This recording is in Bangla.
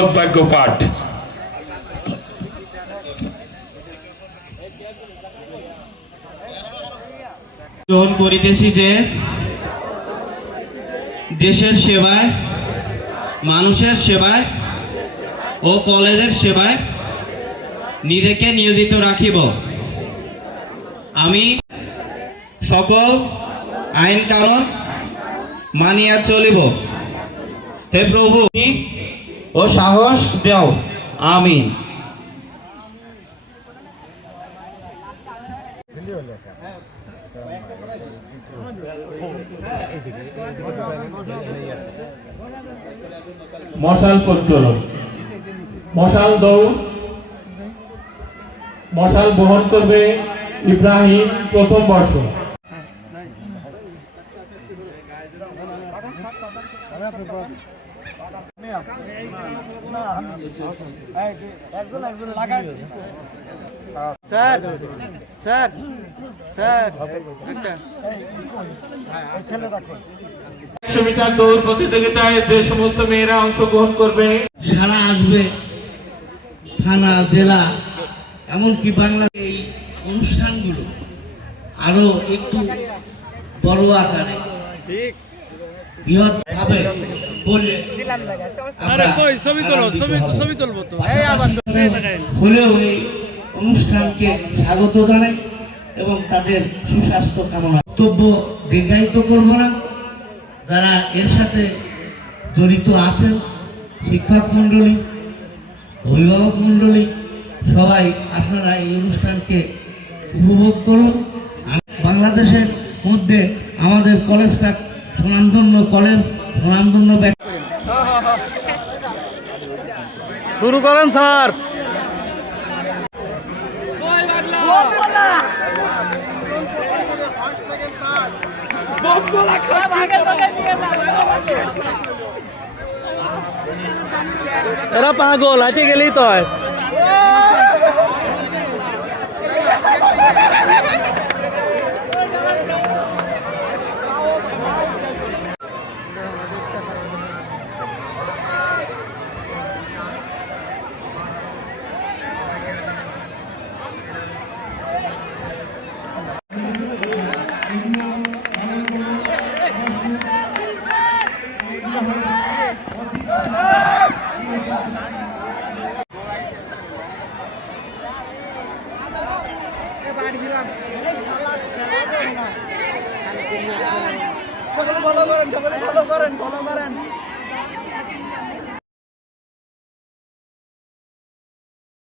শপথ বাক্য পাঠ। গ্রহণ করিতেছি যে দেশের সেবায়, মানুষের সেবায় ও কলেজের সেবায় নিজেকে নিয়োজিত রাখিব। আমি সকল আইন কানুন মানিয়া চলিব। হে প্রভু ও সাহস দাও। আমিন। মশাল প্রজ্বলন। মশাল দৌড়। মশাল বহন করবে ইব্রাহিম, প্রথম বর্ষ। স্যার স্যার স্যার একটা 100 মিটার দৌড় প্রতিযোগিতায় যে সমস্ত মেয়েরা অংশগ্রহণ করবে, সারা আসবে থানা, জেলা, এমনকি বাংলাদেশ এই অনুষ্ঠানগুলো আরো একটু বড় আকারে বৃহৎ ভাবে বলে হলেও এই অনুষ্ঠানকে স্বাগত জানাই এবং তাদের সুস্বাস্থ্য কামনা। বক্তব্য দীর্ঘায়িত করব না। যারা এর সাথে জড়িত আছেন, শিক্ষক মণ্ডলী, অভিভাবক মণ্ডলী, সবাই আপনারা এই অনুষ্ঠানকে উপভোগ করুন। বাংলাদেশের মধ্যে আমাদের কলেজটা সুনামধন্য কলেজ, সুনামধন্য শুরু করেন স্যার। এরা পাগল, হাঁটে গেলেই তো হয়। সকলে ভালো করেন, সকলে ভালো করেন, ভালো করেন।